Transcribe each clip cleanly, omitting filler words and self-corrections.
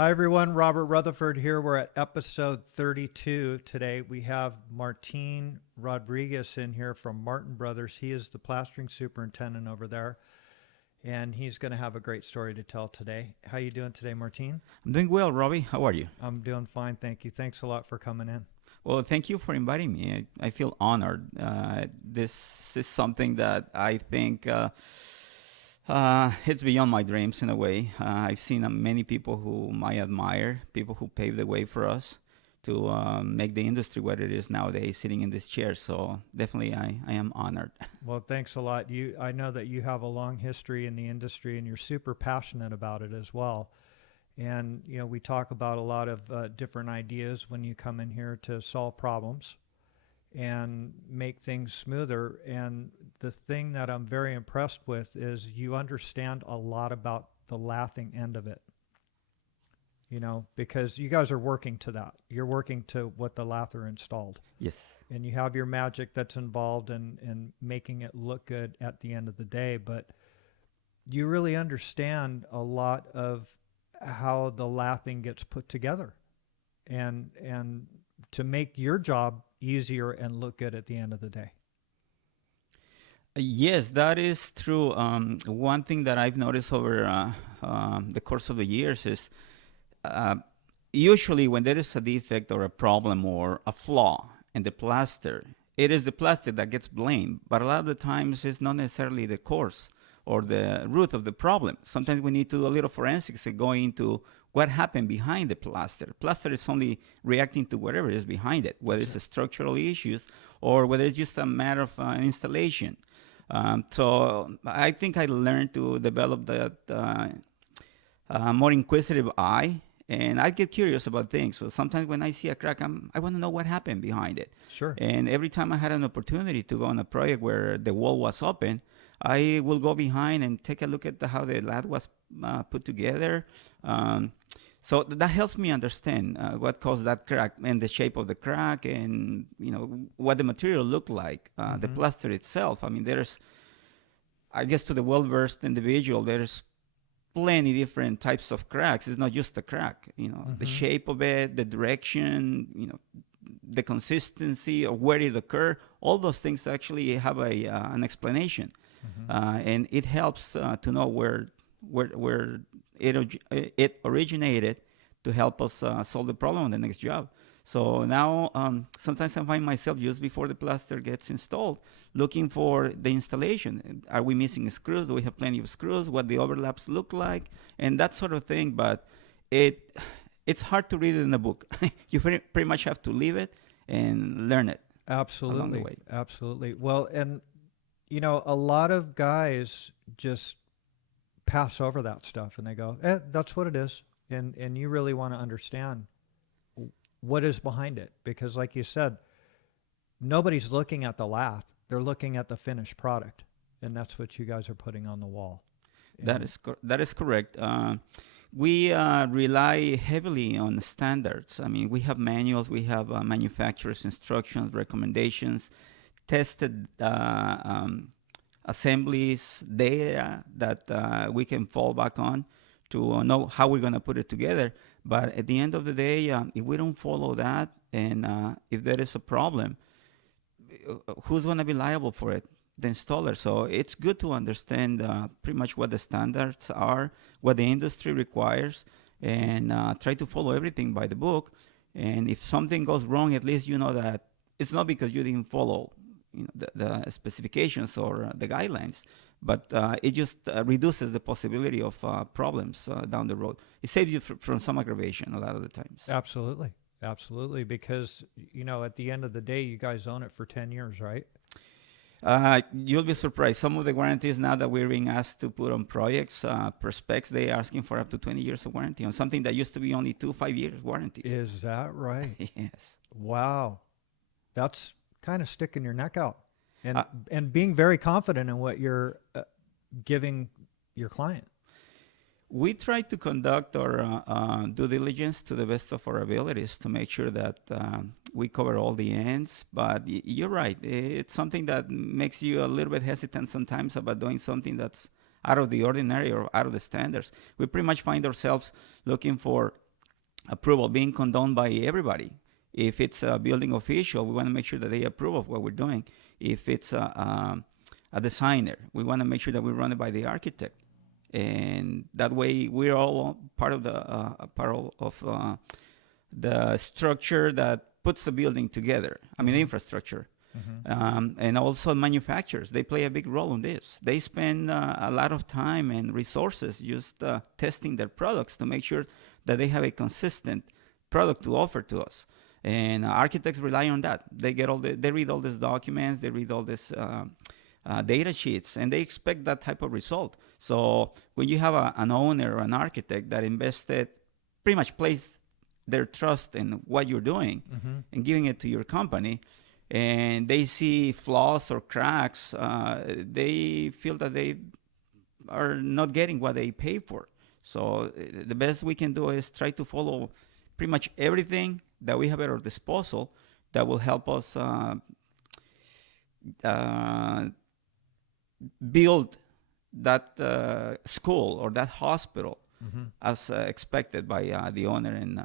Hi, everyone. Robert Rutherford here. We're at episode 32 today. We have Martin Rodriguez in here from Martin Brothers. He is the plastering superintendent over there, and he's going to have a great story to tell today. How you doing today, Martin? I'm doing well, Robbie. How are you? I'm doing fine, thank you. Thanks a lot for coming in. Well, thank you for inviting me. I feel honored. This is something that I think it's beyond my dreams in a way. I've seen many people whom I admire, people who paved the way for us to make the industry what it is nowadays, sitting in this chair. So definitely, I am honored. Well, thanks a lot. I know that you have a long history in the industry, and you're super passionate about it as well. And, we talk about a lot of different ideas when you come in here to solve problems and make things smoother. And the thing that I'm very impressed with is you understand a lot about the lathing end of it, because you guys are working to that. You're working to what the lather installed. Yes. And you have your magic that's involved in making it look good at the end of the day. But you really understand a lot of how the lathing gets put together and to make your job easier and look good at the end of the day. Yes, that is true. One thing that I've noticed over the course of the years is uh, usually when there is a defect or a problem or a flaw in the plaster, it is the plaster that gets blamed. But a lot of the times it's not necessarily the cause or the root of the problem. Sometimes we need to do a little forensics and go into what happened behind the plaster. Plaster is only reacting to whatever is behind it, whether it's a structural issues or whether it's just a matter of installation. So I think I learned to develop that more inquisitive eye, and I get curious about things. So sometimes when I see a crack, I want to know what happened behind it. Sure. And every time I had an opportunity to go on a project where the wall was open, I will go behind and take a look at how the lath was put together. So that helps me understand what caused that crack and the shape of the crack, and what the material looked like, the plaster itself. I mean, I guess to the well-versed individual, there's plenty different types of cracks. It's not just a crack. The shape of it, the direction, the consistency, or where it occur. All those things actually have an explanation, and it helps to know where it originated to help us solve the problem on the next job. So now sometimes I find myself just before the plaster gets installed looking for the installation. Are we missing screws? Do we have plenty of screws? What the overlaps look like? And that sort of thing. But it's hard to read it in a book. You pretty much have to live it and learn it along the Absolutely. way. Absolutely. Well, and, a lot of guys just pass over that stuff and they go, that's what it is. And you really want to understand what is behind it, because like you said, nobody's looking at the lath, they're looking at the finished product, and that's what you guys are putting on the wall. That is correct. We rely heavily on standards. I mean, we have manuals, we have manufacturers' instructions, recommendations, tested assemblies, data that we can fall back on to know how we're going to put it together. But at the end of the day, if we don't follow that, and if there is a problem, who's going to be liable for it? The installer. So it's good to understand pretty much what the standards are, what the industry requires, and try to follow everything by the book. And if something goes wrong, at least you know that it's not because you didn't follow the specifications or the guidelines, but it just reduces the possibility of problems down the road. It saves you from some aggravation a lot of the times. Absolutely. Absolutely. Because, at the end of the day, you guys own it for 10 years, right? You'll be surprised. Some of the warranties now that we're being asked to put on projects, per specs, they're asking for up to 20 years of warranty on something that used to be only 5 years warranties. Is that right? Yes. Wow. That's kind of sticking your neck out and Uh, and being very confident in what you're giving your client. We try to conduct our due diligence to the best of our abilities to make sure that we cover all the ends. But you're right. It's something that makes you a little bit hesitant sometimes about doing something that's out of the ordinary or out of the standards. We pretty much find ourselves looking for approval being condoned by everybody. If it's a building official, we want to make sure that they approve of what we're doing. If it's a designer, we want to make sure that we run it by the architect, and that way we're all part of the structure that puts the building together. I mean, infrastructure. And also manufacturers, they play a big role in this. They spend a lot of time and resources just testing their products to make sure that they have a consistent product to offer to us. And architects rely on that. They read all these documents, they read all these data sheets, and they expect that type of result. So when you have an owner or an architect that invested, pretty much placed their trust in what you're doing and giving it to your company, and they see flaws or cracks, they feel that they are not getting what they pay for. So the best we can do is try to follow pretty much everything that we have at our disposal that will help us build that school or that hospital as expected by the owner and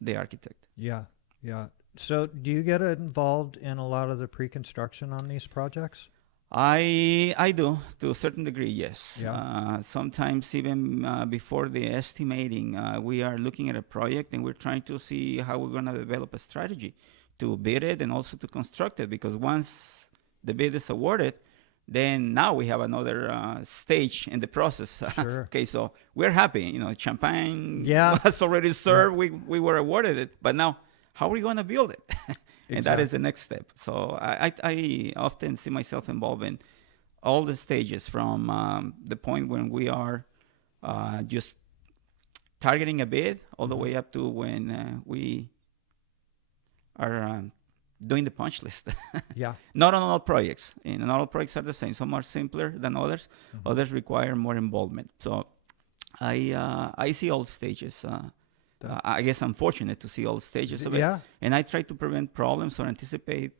the architect. Yeah, yeah. So do you get involved in a lot of the pre-construction on these projects? I do, to a certain degree, yes. Yeah. Sometimes even before the estimating, we are looking at a project and we're trying to see how we're going to develop a strategy to bid it and also to construct it, because once the bid is awarded, then now we have another stage in the process. Sure. Okay, so we're happy, champagne Yeah. was already served, we were awarded it, but now how are we going to build it? And that is the next step. So I often see myself involved in all the stages, from the point when we are just targeting a bid all the way up to when we are doing the punch list. Yeah. Not on all projects. Not all projects are the same. Some are simpler than others. Others require more involvement. So I see all stages. I guess I'm fortunate to see all stages of it. Yeah. And I try to prevent problems or anticipate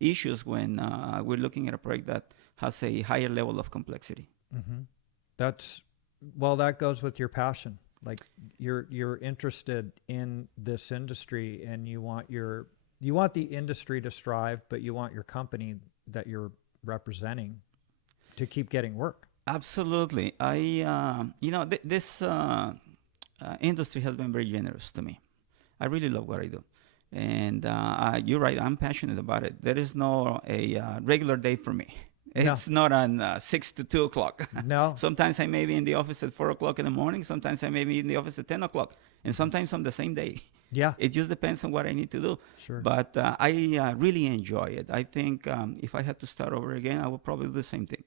issues when we're looking at a project that has a higher level of complexity. That goes with your passion. Like you're interested in this industry, and you want the industry to strive, but you want your company that you're representing to keep getting work. Absolutely. This industry has been very generous to me. I really love what I do. And you're right, I'm passionate about it. There is no a regular day for me. It's not on 6 to 2 o'clock. No. Sometimes I may be in the office at 4 o'clock in the morning. Sometimes I may be in the office at 10 o'clock. And sometimes on the same day. Yeah. It just depends on what I need to do. Sure. But I really enjoy it. I think if I had to start over again, I would probably do the same thing.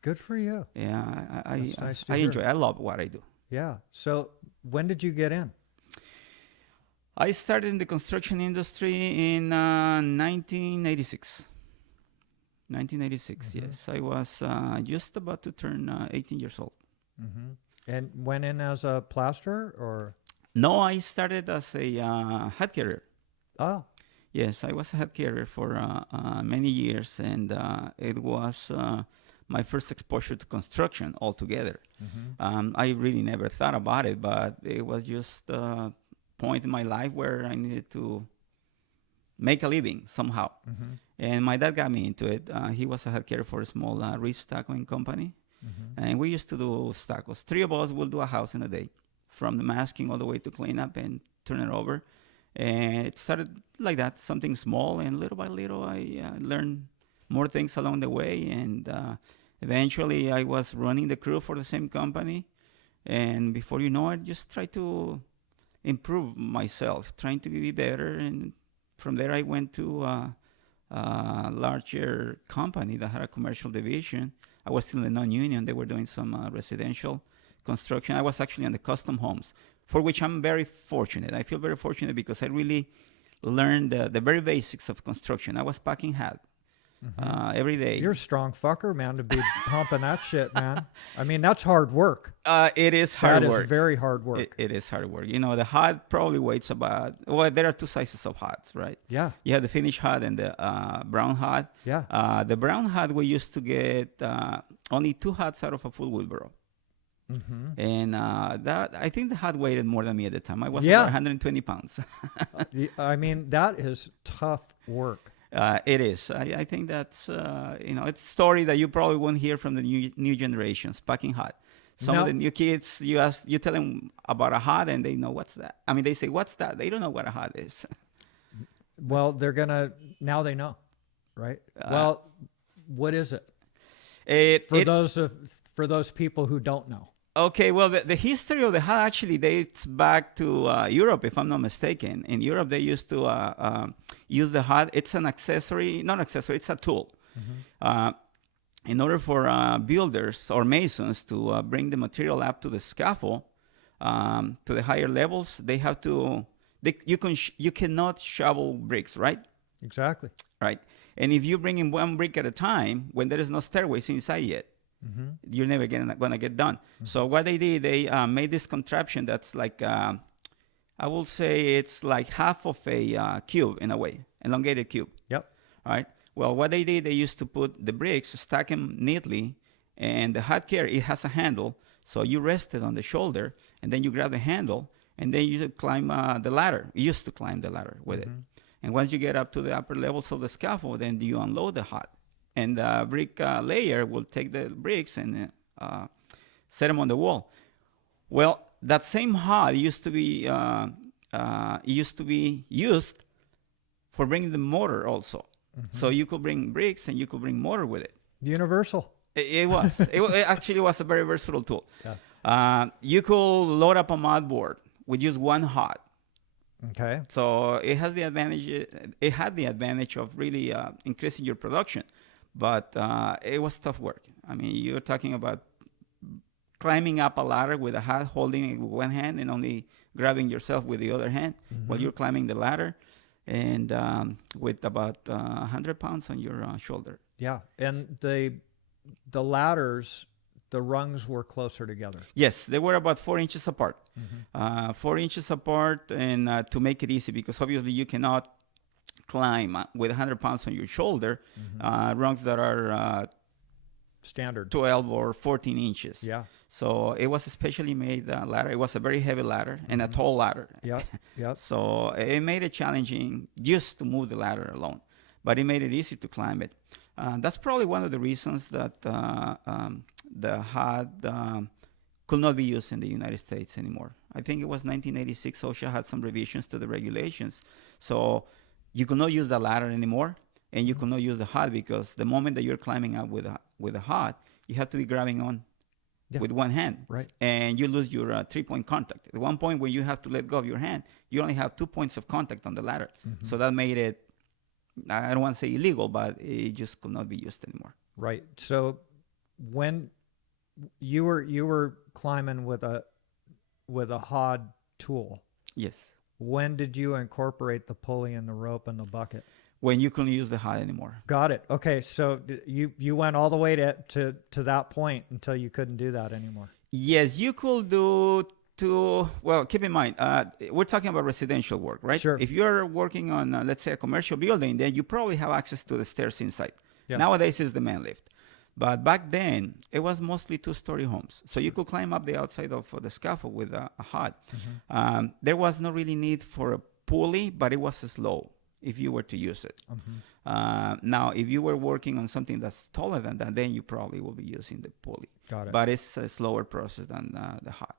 Good for you. Yeah, That's nice to I hear. enjoy it. I love what I do. Yeah. So when did you get in? I started in the construction industry in 1986. 1986, yes. I was just about to turn 18 years old. And went in as a plasterer, or? No, I started as a head carrier. Oh. Yes, I was a head carrier for many years, and it was my first exposure to construction altogether. I really never thought about it, but it was just a point in my life where I needed to make a living somehow. And my dad got me into it. He was a head carrier for a small stuccoing company. And we used to do stuccos. 3 of us will do a house in a day, from the masking all the way to cleanup and turn it over. And it started like that, something small. And little by little, I learned more things along the way. And eventually, I was running the crew for the same company. And before you know it, just try to improve myself, trying to be better. And from there, I went to a larger company that had a commercial division. I was still in the non-union. They were doing some residential construction. I was actually on the custom homes, for which I'm very fortunate. I feel very fortunate because I really learned the very basics of construction. I was packing hat every day. You're a strong fucker, man, to be humping that shit, man. I mean, that's hard work. It is hard work. That is very hard work. It is hard work. The hut probably weighs about, well, there are 2 sizes of huts, right? Yeah. You have the finished hut and the brown hut. Yeah. The brown hut, we used to get only 2 huts out of a full wheelbarrow. And that I think the hot weighed more than me at the time. I was Yeah. about 120 pounds. I mean, that is tough work. It is. I think that's it's a story that you probably won't hear from the new generations. Packing hot. Some of No. the new kids, you tell them about a hot, and they know what's that. I mean, they say, "What's that?" They don't know what a hot is. Well, now they know, right? Well, what is it? For those people who don't know. Okay, well, the history of the hat actually dates back to Europe, if I'm not mistaken. In Europe, they used to use the hat. It's an accessory, not accessory, it's a tool. In order for builders or masons to bring the material up to the scaffold, to the higher levels, they have to, you cannot shovel bricks, right? Exactly. Right. And if you bring in one brick at a time, when there is no stairways inside yet, you're never gonna get done. So what they did, they made this contraption that's like, I will say it's like half of a cube in a way, elongated cube. Yep. All right. Well, what they did, they used to put the bricks, stack them neatly, and the hot carrier, it has a handle, so you rest it on the shoulder, and then you grab the handle, and then you climb the ladder. You used to climb the ladder with it. And once you get up to the upper levels of the scaffold, then you unload the hot. And the brick layer will take the bricks and set them on the wall. Well, that same hot used to be used for bringing the mortar also. So you could bring bricks and you could bring mortar with it. Universal. It was. It actually was a very versatile tool. Yeah. You could load up a mud board with just one hot. Okay. So it has the advantage. It had the advantage of really increasing your production, but it was tough work. I mean, you're talking about climbing up a ladder with a hat, holding it with one hand, and only grabbing yourself with the other hand while you're climbing the ladder, and with about 100 pounds on your shoulder. Yeah, and the ladders, the rungs were closer together. Yes, they were about 4 inches apart. 4 inches apart, and to make it easy, because obviously you cannot climb with 100 pounds on your shoulder rungs that are standard 12 or 14 inches. Yeah. So it was a specially made ladder. It was a very heavy ladder and a tall ladder. Yeah. Yeah. So it made it challenging just to move the ladder alone, but it made it easy to climb it. That's probably one of the reasons that the hot could not be used in the United States anymore. I think it was 1986, OSHA had some revisions to the regulations. So you could not use the ladder anymore, and you could not use the hot, because the moment that you're climbing up with a hot, you have to be grabbing on with one hand. Right. And you lose your 3-point contact. At one point when you have to let go of your hand, you only have 2 points of contact on the ladder. So that made it, I don't want to say illegal, but it just could not be used anymore. Right. So when you were climbing with a hod tool, Yes. when did you incorporate the pulley and the rope and the bucket? When you couldn't use the hot anymore. Got it. Okay, so you went all the way to that point until you couldn't do that anymore. Yes, you could do well, keep in mind, we're talking about residential work, right? Sure. If you're working on, let's say, a commercial building, then you probably have access to the stairs inside. Yeah. Nowadays, it's the man lift. But back then, it was mostly 2-story homes. So you could climb up the outside of the scaffold with a hod. There was no really need for a pulley, but it was slow if you were to use it. Now, if you were working on something that's taller than that, then you probably will be using the pulley. Got it. But it's a slower process than the hot.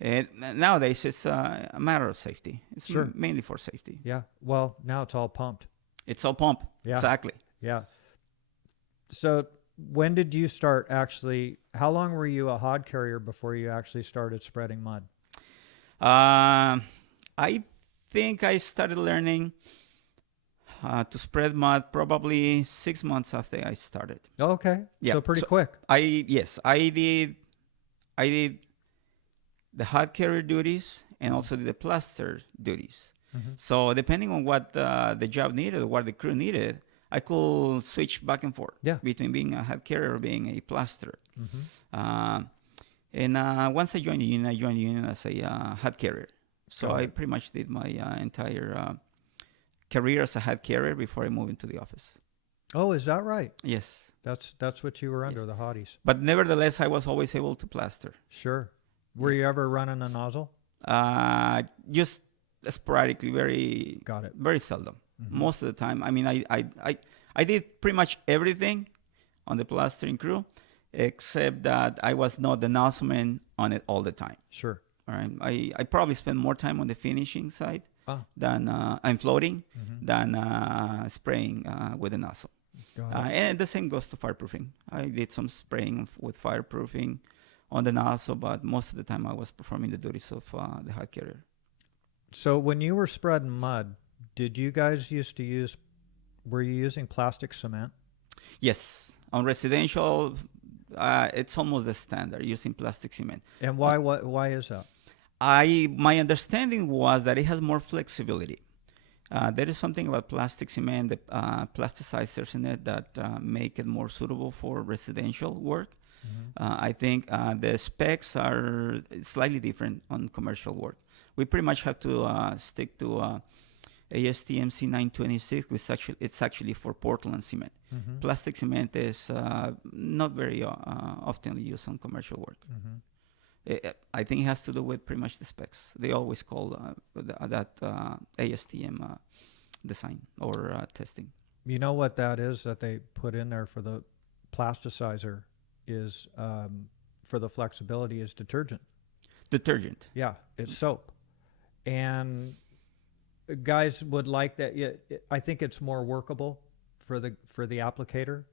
And nowadays, it's a matter of safety. It's Sure. mainly for safety. Yeah. Well, now it's all pumped. It's all pump. Yeah. Exactly. Yeah. So when did you start actually, how long were you a hod carrier before you actually started spreading mud? I think I started learning to spread mud probably 6 months after I started. Okay. Yeah. So pretty So quick. I did the hot carrier duties and also the plaster duties. So depending on what the job needed, or what the crew needed, I could switch back and forth between being a hot carrier or being a plasterer. And once I joined the union as a hot carrier. So I pretty much did my entire career as a hot carrier before I moved into the office. Oh, is that right? Yes. That's what you were Yes. under, the hotties. But nevertheless, I was always able to plaster. Sure. Were you ever running a nozzle? Just sporadically, very Got it. very seldom. Mm-hmm. Most of the time, I mean, I did pretty much everything on the plastering crew, except that I was not the nozzleman on it all the time. Sure. All right, I probably spend more time on the finishing side Ah. than I'm floating Mm-hmm. than spraying with a nozzle. Got it. And the same goes to fireproofing. I did some spraying with fireproofing on the nozzle, but most of the time I was performing the duties of the hot carrier. So when you were spreading mud, did you guys used to use? Were you using plastic cement? Yes, on residential, it's almost the standard using plastic cement. And Uh, why is that? my understanding was that it has more flexibility. There is something about plastic cement, the plasticizers in it that make it more suitable for residential work. Mm-hmm. I think the specs are slightly different on commercial work. We pretty much have to stick to ASTM C926, which it's actually for Portland cement. Mm-hmm. Plastic cement is not very often used on commercial work. Mm-hmm. I think it has to do with pretty much the specs. They always call that ASTM design or testing. You know what that is that they put in there for the plasticizer is for the flexibility is detergent. Detergent. Yeah, it's soap, and guys would like that. I think it's more workable for the applicator.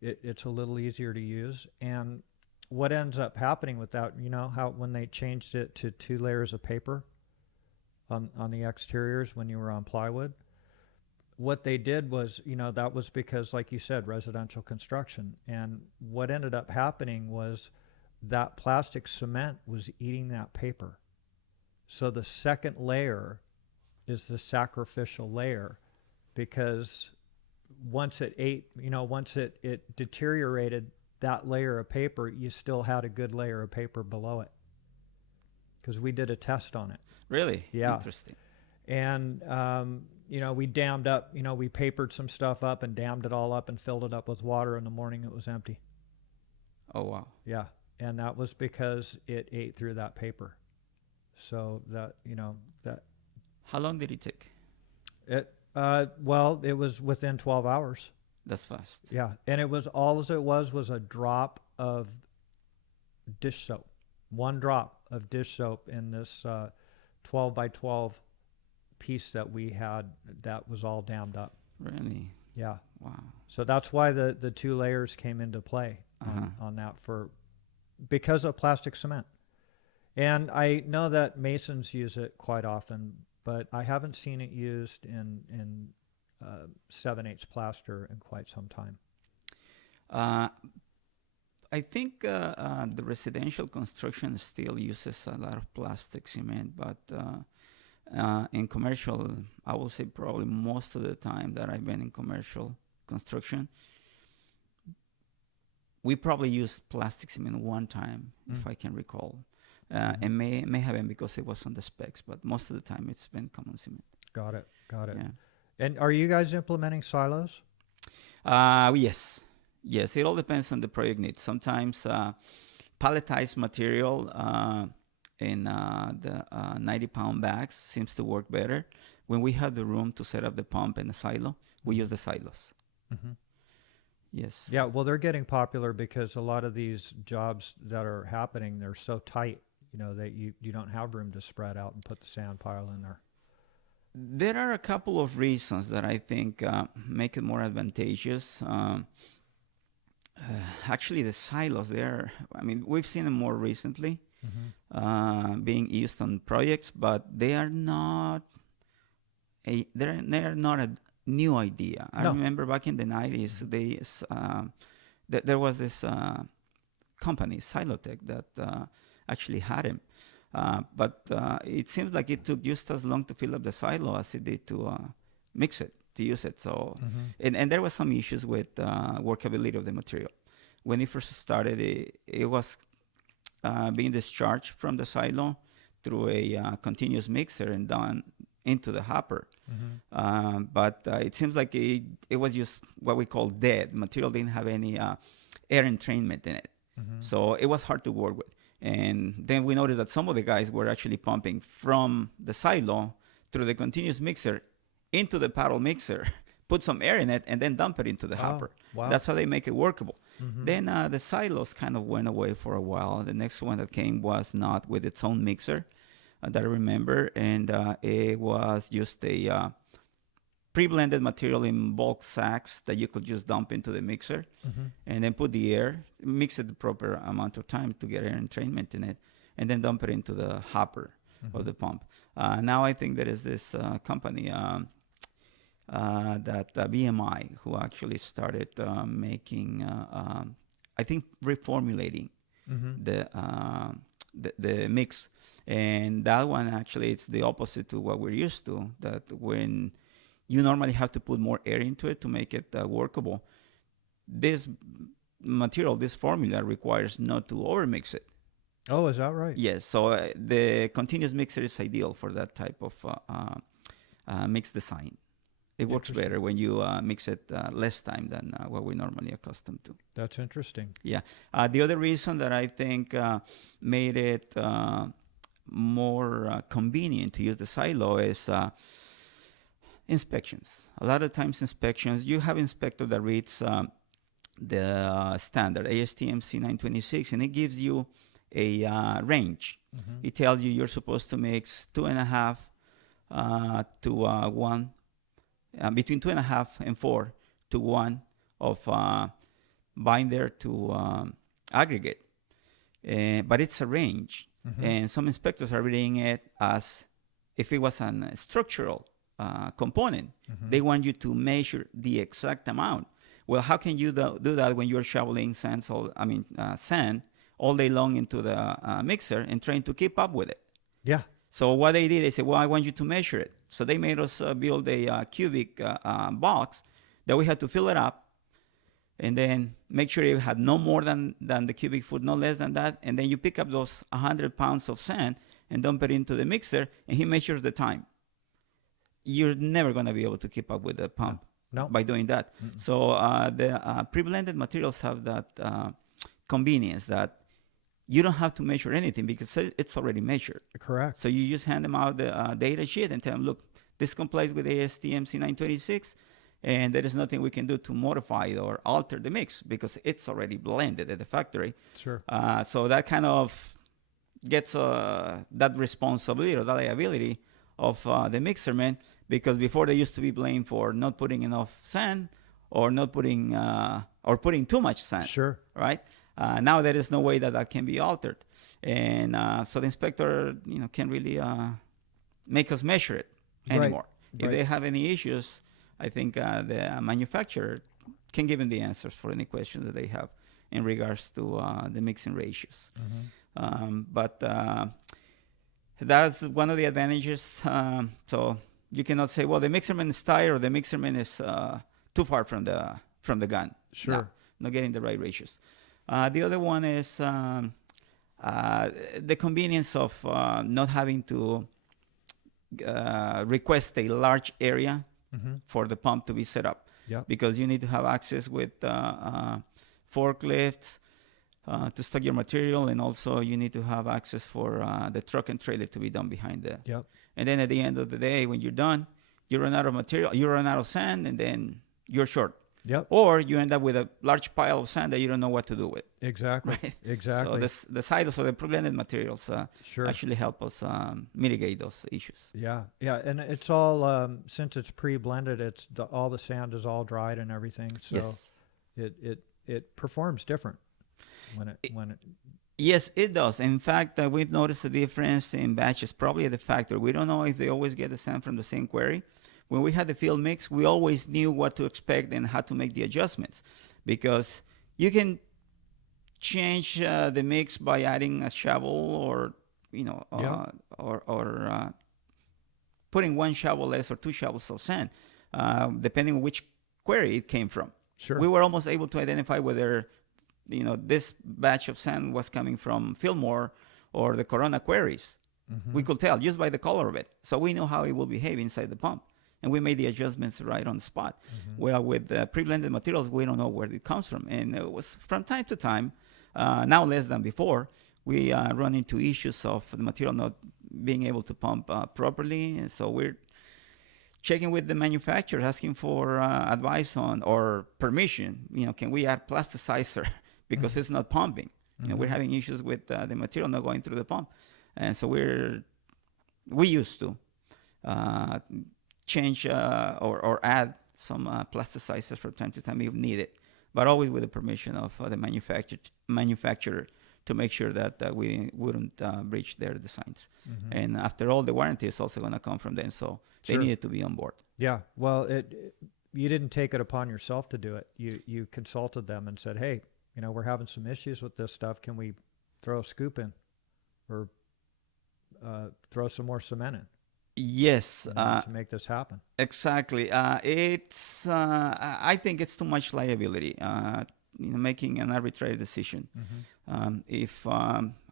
It's a little easier to use. And what ends up happening with that, you know, how when they changed it to 2 layers of paper on the exteriors when you were on plywood, what they did was, you know, that was because, like you said, residential construction. And what ended up happening was that plastic cement was eating that paper. So the second layer is the sacrificial layer, because once it ate, you know, once it deteriorated that layer of paper, you still had a good layer of paper below it. Because we did a test on it. Really? Yeah. Interesting. And, you know, we dammed up, you know, we papered some stuff up and dammed it all up and filled it up with water. In the morning, it was empty. Oh, wow. Yeah. And that was because it ate through that paper. So that, you know, that. How long did it take? Well, it was within 12 hours. That's fast. Yeah. And it was all as it was a drop of dish soap. One drop of dish soap in this 12 by 12 piece that we had that was all dammed up. Really? Yeah. Wow. So that's why the 2 layers came into play on that because of plastic cement. And I know that masons use it quite often, but I haven't seen it used in 7/8 plaster in quite some time. I think the residential construction still uses a lot of plastic cement, but in commercial, I will say probably most of the time that I've been in commercial construction, we probably used plastic cement one time, if I can recall. It may have been because it was on the specs, but most of the time it's been common cement. Got it. Yeah. And are you guys implementing silos? Yes. Yes, it all depends on the project needs. Sometimes palletized material in the 90-pound bags seems to work better. When we have the room to set up the pump and the silo, we use the silos. Mm-hmm. Yes. Yeah, well, they're getting popular because a lot of these jobs that are happening, they're so tight, you know, that you don't have room to spread out and put the sand pile in there. There are a couple of reasons that I think make it more advantageous. Actually, the silos I mean, we've seen them more recently being used on projects, but they are not they're not a new idea. I remember back in the 90s, there was this company, Silotech, that actually had him. But it seems like it took just as long to fill up the silo as it did to mix it, to use it. So, and there was some issues with workability of the material. When it first started, it was being discharged from the silo through a continuous mixer and down into the hopper. But it seems like it was just what we call dead. Material didn't have any air entrainment in it. So it was hard to work with. And then we noticed that some of the guys were actually pumping from the silo through the continuous mixer into the paddle mixer, put some air in it, and then dump it into the hopper. Wow. That's how they make it workable. Then the silos kind of went away for a while. The next one that came was not with its own mixer that I remember, and it was just a pre-blended material in bulk sacks that you could just dump into the mixer and then put the air, mix it the proper amount of time to get air entrainment in it, and then dump it into the hopper of the pump. Now I think there is this company that BMI who actually started making, I think, reformulating the mix. And that one actually, it's the opposite to what we're used to, that when you normally have to put more air into it to make it workable, this material, this formula requires not to overmix it. Oh, is that right? Yes, so the continuous mixer is ideal for that type of mix design. It works better when you mix it less time than what we're normally accustomed to. That's interesting. Yeah. The other reason that I think made it more convenient to use the silo is inspections. A lot of times inspections, you have inspector that reads the standard ASTM C926, and it gives you a range. It tells you you're supposed to mix 2.5 to 1, between 2.5 and 4 to 1 of binder to aggregate. But it's a range. And some inspectors are reading it as if it was a structural component. They want you to measure the exact amount. Well, how can you do that when you're shoveling sand all day long into the mixer and trying to keep up with it? Yeah. So what they did, they said, well, I want you to measure it. So they made us build a cubic box that we had to fill it up and then make sure it had no more than the cubic foot, no less than that. And then you pick up those 100 pounds of sand and dump it into the mixer, and he measures the time. You're never going to be able to keep up with the pump by doing that. So the pre-blended materials have that convenience that you don't have to measure anything because it's already measured. Correct. So you just hand them out the data sheet and tell them, look, this complies with ASTM C926, and there is nothing we can do to modify it or alter the mix because it's already blended at the factory. Sure. So that kind of gets that responsibility or that liability of the mixerman, because before they used to be blamed for not putting enough sand or not putting or putting too much sand. Sure. Right. Now there is no way that can be altered, and so the inspector, can really make us measure it anymore. If they have any issues, I think the manufacturer can give them the answers for any questions that they have in regards to the mixing ratios. But that's one of the advantages. So you cannot say, well, the mixerman is tired or the mixerman is too far from the gun. Sure. No, not getting the right ratios. The other one is the convenience of not having to request a large area for the pump to be set up. Yep. Because you need to have access with forklifts to stock your material, and also you need to have access for the truck and trailer to be done behind there. Yep. And then at the end of the day, when you're done, you run out of material, you run out of sand, and then you're short. Yep. Or you end up with a large pile of sand that you don't know what to do with. Exactly. Right? Exactly. So the silos or the pre-blended materials Sure. actually help us mitigate those issues. Yeah. Yeah. And it's all, since it's pre-blended, all the sand is all dried and everything. So Yes. it performs different when it. Yes, it does. In fact, we've noticed a difference in batches, probably at the factory. We don't know if they always get the sand from the same quarry. When we had the field mix, we always knew what to expect and how to make the adjustments, because you can change the mix by adding a shovel or putting one shovel less or 2 shovels of sand, depending on which quarry it came from. Sure. We were almost able to identify whether this batch of sand was coming from Fillmore or the Corona quarries. We could tell just by the color of it. So we know how it will behave inside the pump. and we made the adjustments right on the spot. Well, with pre-blended materials, we don't know where it comes from, and it was from time to time, now less than before, we run into issues of the material not being able to pump properly, and so we're checking with the manufacturer, asking for advice on or permission. Can we add plasticizer because it's not pumping? We're having issues with the material not going through the pump, and so we used to change or add some plasticizers from time to time if needed, but always with the permission of the manufacturer to make sure that we wouldn't breach their designs. And after all, the warranty is also going to come from them, so they needed to be on board. Yeah, well, you didn't take it upon yourself to do it. You consulted them and said, hey, we're having some issues with this stuff. Can we throw a scoop in or throw some more cement in? Yes. To make this happen. Exactly. I think it's too much liability, making an arbitrary decision. If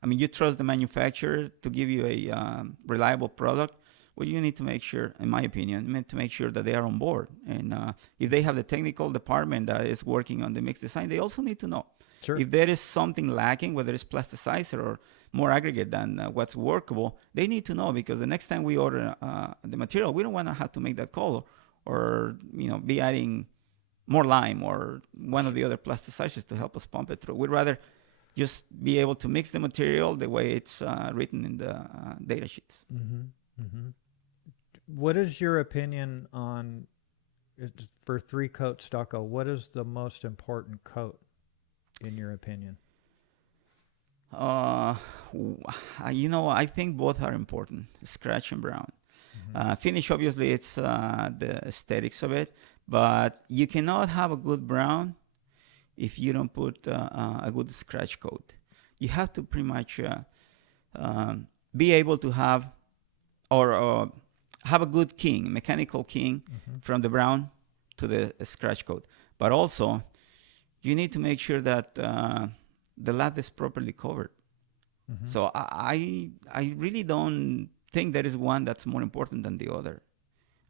you trust the manufacturer to give you a reliable product, well, you need to make sure, in my opinion, to make sure that they are on board. And if they have the technical department that is working on the mix design, they also need to know. Sure. If there is something lacking, whether it's plasticizer or more aggregate than what's workable, they need to know, because the next time we order the material, we don't want to have to make that call or be adding more lime or one of the other plasticizers to help us pump it through. We'd rather just be able to mix the material the way it's written in the data sheets. What is your opinion on, for 3-coat stucco, what is the most important coat in your opinion? I think both are important, scratch and brown. Finish, obviously, it's the aesthetics of it, but you cannot have a good brown if you don't put a good scratch coat. You have to pretty much be able to have or have a good king, mechanical king, from the brown to the scratch coat. But also, you need to make sure that the lath is properly covered. So I really don't think there is one that's more important than the other.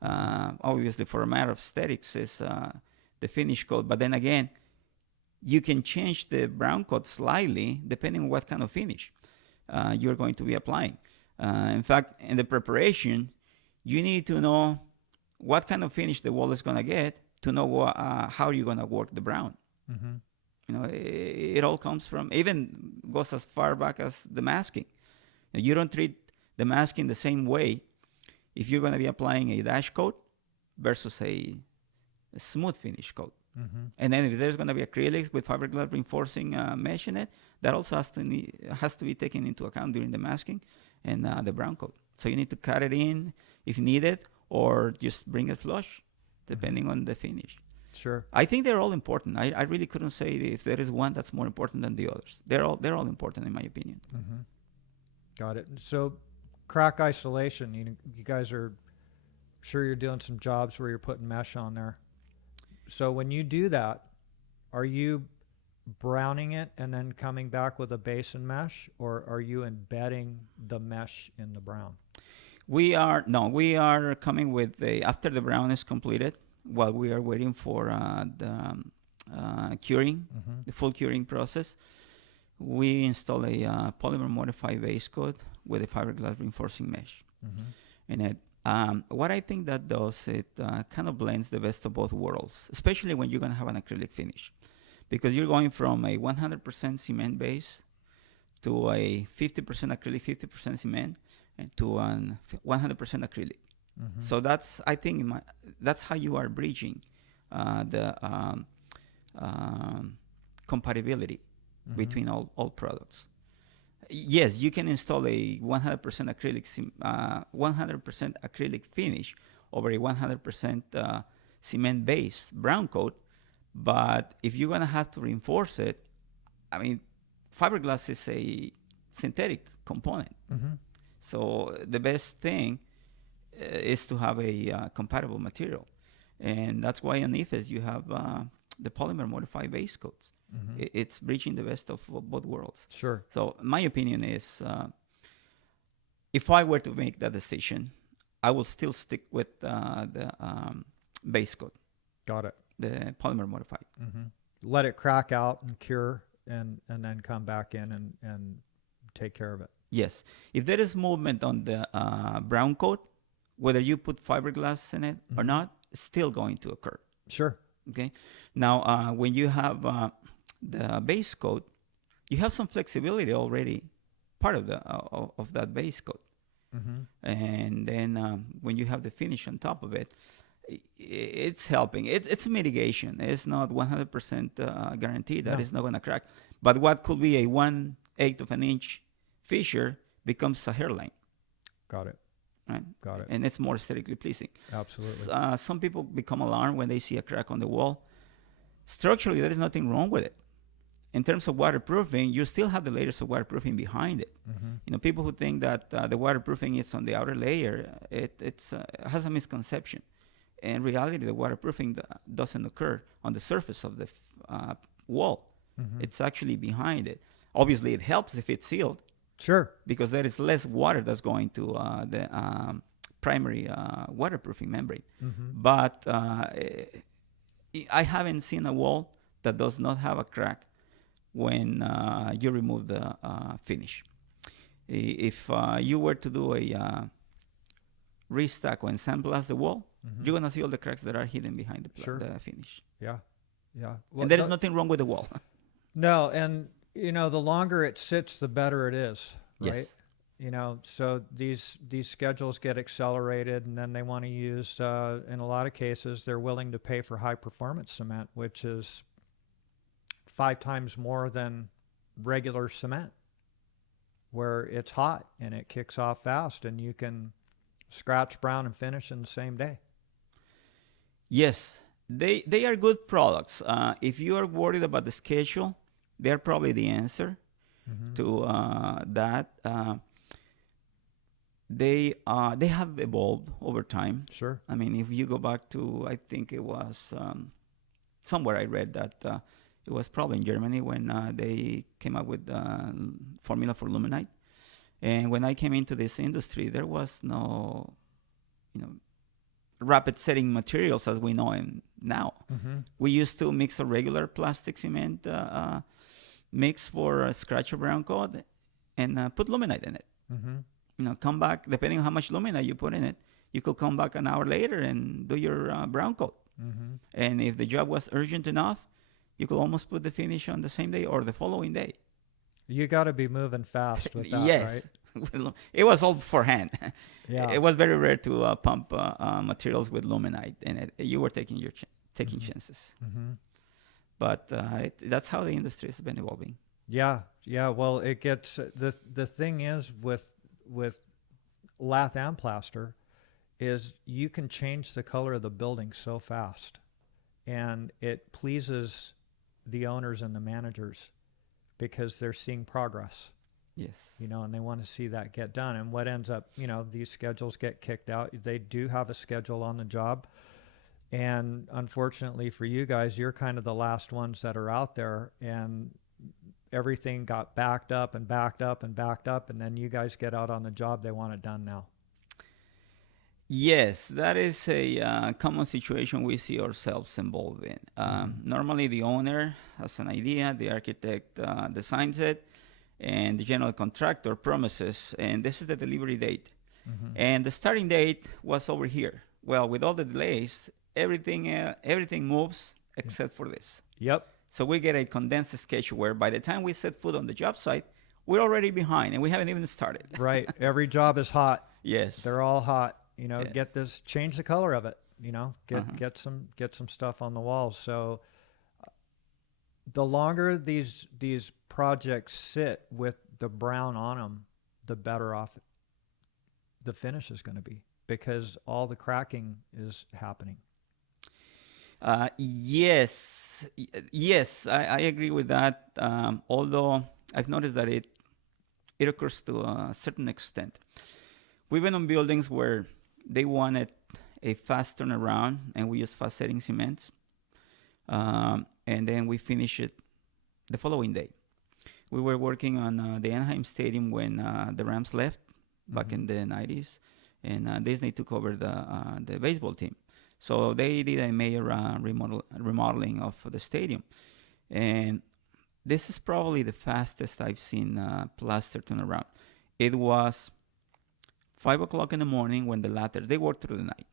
Obviously, for a matter of aesthetics, is the finish coat. But then again, you can change the brown coat slightly depending on what kind of finish you're going to be applying. In fact, in the preparation, you need to know what kind of finish the wall is going to get to know how you're going to work the brown. It all comes from, even goes as far back as the masking. You don't treat the masking the same way if you're going to be applying a dash coat versus a smooth finish coat. And then if there's going to be acrylics with fiberglass reinforcing mesh in it, that also has to be taken into account during the masking and the brown coat. So you need to cut it in if needed, or just bring it flush, depending on the finish. Sure. I think they're all important. I really couldn't say if there is one that's more important than the others. They're all important, in my opinion. Got it. So crack isolation, you guys are, sure you're doing some jobs where you're putting mesh on there. So when you do that, are you browning it and then coming back with a base and mesh, or are you embedding the mesh in the brown? We are coming with after the brown is completed, while we are waiting for the curing, the full curing process, we install a polymer modified base coat with a fiberglass reinforcing mesh. And it, what I think that does, it kind of blends the best of both worlds, especially when you're going to have an acrylic finish, because you're going from a 100% cement base to a 50% acrylic, 50% cement, and to a 100% acrylic. So that's, I think, that's how you are bridging the compatibility between all products. Yes, you can install a 100% acrylic finish over a 100% cement base brown coat, but if you're gonna have to reinforce it, I mean, fiberglass is a synthetic component. So the best thing is to have a compatible material, and that's why on eifs you have the polymer modified base coats. It's bridging the best of both worlds. Sure. So my opinion is, if I were to make that decision, I will still stick with the base coat, Got it. the polymer modified. Mm-hmm. Let it crack out and cure, and then come back in and take care of it. Yes. If there is movement on the brown coat, whether you put fiberglass in it or Mhm. not, it's still going to occur. Sure. Okay. Now, when you have the base coat, you have some flexibility already, part of the of that base coat, Mm-hmm. and then when you have the finish on top of it, it's helping. It's a mitigation. It's not 100% guaranteed that No. it's not going to crack. But what could be a 1/8 of an inch fissure becomes a hairline, Got it. right? Got it. And it's more aesthetically pleasing. Absolutely. Some people become alarmed when they see a crack on the wall. Structurally, there is nothing wrong with it. In terms of waterproofing, you still have the layers of waterproofing behind it. Mm-hmm. You know, people who think that the waterproofing is on the outer layer, it has a misconception. In reality, the waterproofing doesn't occur on the surface of the wall. Mm-hmm. It's actually behind it. Obviously, it helps if it's sealed Sure. because there is less water that's going to the primary waterproofing membrane. Mm-hmm. But I haven't seen a wall that does not have a crack when you remove the finish. If you were to do a restack or sandblast the wall, Mm-hmm. you're gonna see all the cracks that are hidden behind Sure. the finish. Yeah. Yeah. Well, And there is nothing wrong with the wall. no, and the longer it sits, the better it is, right? Yes. So these schedules get accelerated, and then they want to use. In a lot of cases, they're willing to pay for high performance cement, which is 5 times more than regular cement, where it's hot and it kicks off fast, and you can scratch, brown, and finish in the same day. Yes, they are good products. If you are worried about the schedule, they're probably the answer Mm-hmm. to that. They have evolved over time. Sure. I mean, if you go back to, I think it was somewhere I read that it was probably in Germany when they came up with the formula for luminite. And when I came into this industry, there was no, rapid setting materials as we know them now. Mm-hmm. We used to mix a regular plastic cement mix for a scratch or brown coat and put luminite in it. Mm-hmm. Come back, depending on how much luminite you put in it, you could come back an hour later and do your brown coat. Mm-hmm. And if the job was urgent enough, you could almost put the finish on the same day or the following day. You got to be moving fast with that, Yes. right? It was all for hand. Yeah. It was very rare to pump materials with luminite in it. You were taking Mm-hmm. chances. Mm-hmm. But that's how the industry has been evolving. Yeah. Yeah. Well, it gets the thing is with lath and plaster is you can change the color of the building so fast, and it pleases the owners and the managers because they're seeing progress. Yes. And they want to see that get done. And what ends up, these schedules get kicked out. They do have a schedule on the job. And unfortunately for you guys, you're kind of the last ones that are out there, and everything got backed up and backed up and backed up. And then you guys get out on the job. They want it done now. Yes, that is a common situation we see ourselves involved in. Normally, the owner has an idea, the architect designs it, and the general contractor promises, and this is the delivery date. Mm-hmm. And the starting date was over here. Well, with all the delays, everything moves except for this. Yep. So we get a condensed schedule where by the time we set foot on the job site, we're already behind and we haven't even started. Right. Every job is hot. Yes. They're all hot. Yes. Get this, change the color of it. Uh-huh. Get some stuff on the walls. So the longer these projects sit with the brown on them, the better off the finish is going to be, because all the cracking is happening. Yes, I agree with that. Although I've noticed that it occurs to a certain extent. We've been on buildings where they wanted a fast turnaround, and we use fast setting cements, and then we finish it the following day. We were working on the Anaheim Stadium when the Rams left back in the 90s, and Disney took over the baseball team. So they did a major remodeling of the stadium, and this is probably the fastest I've seen plaster turn around. It was 5 o'clock in the morning when the lathers, they worked through the night.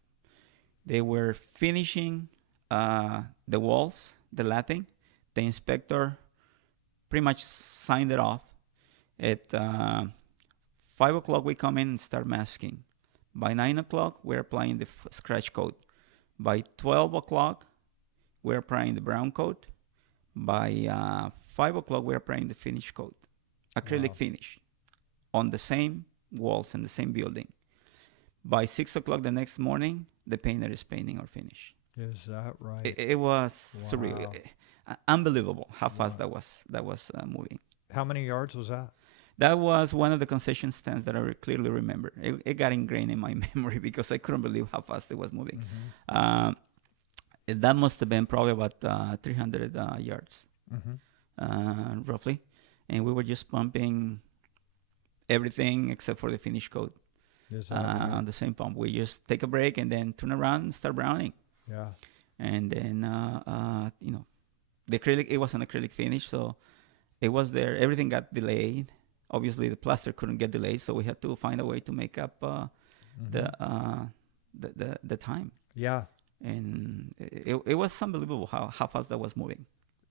They were finishing the walls, the lathing. The inspector pretty much signed it off. At 5 o'clock, we come in and start masking. By 9 o'clock, we're applying the scratch coat. By 12 o'clock, we're applying the brown coat. By 5 o'clock, we're applying the finish coat, acrylic finish, on the same walls in the same building. By 6 o'clock the next morning, the painter is painting our finish. Is that right? It was surreal, unbelievable how fast that was moving. How many yards was that? That was one of the concession stands that I clearly remember. It got ingrained in my memory because I couldn't believe how fast it was moving. Mm-hmm. That must have been probably about 300 yards, roughly. And we were just pumping everything except for the finish coat on the same pump. We just take a break and then turn around and start browning. Yeah. And then, the acrylic, it was an acrylic finish, so it was there. Everything got delayed. Obviously, the plaster couldn't get delayed, so we had to find a way to make up the time. Yeah. And it was unbelievable how fast that was moving.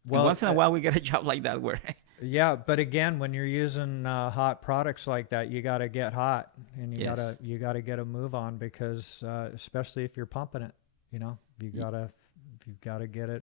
Well, and once in a while, we get a job like that where. Yeah, but again, when you're using hot products like that, you got to get hot, and you gotta get a move on, because especially if you're pumping it, you gotta get it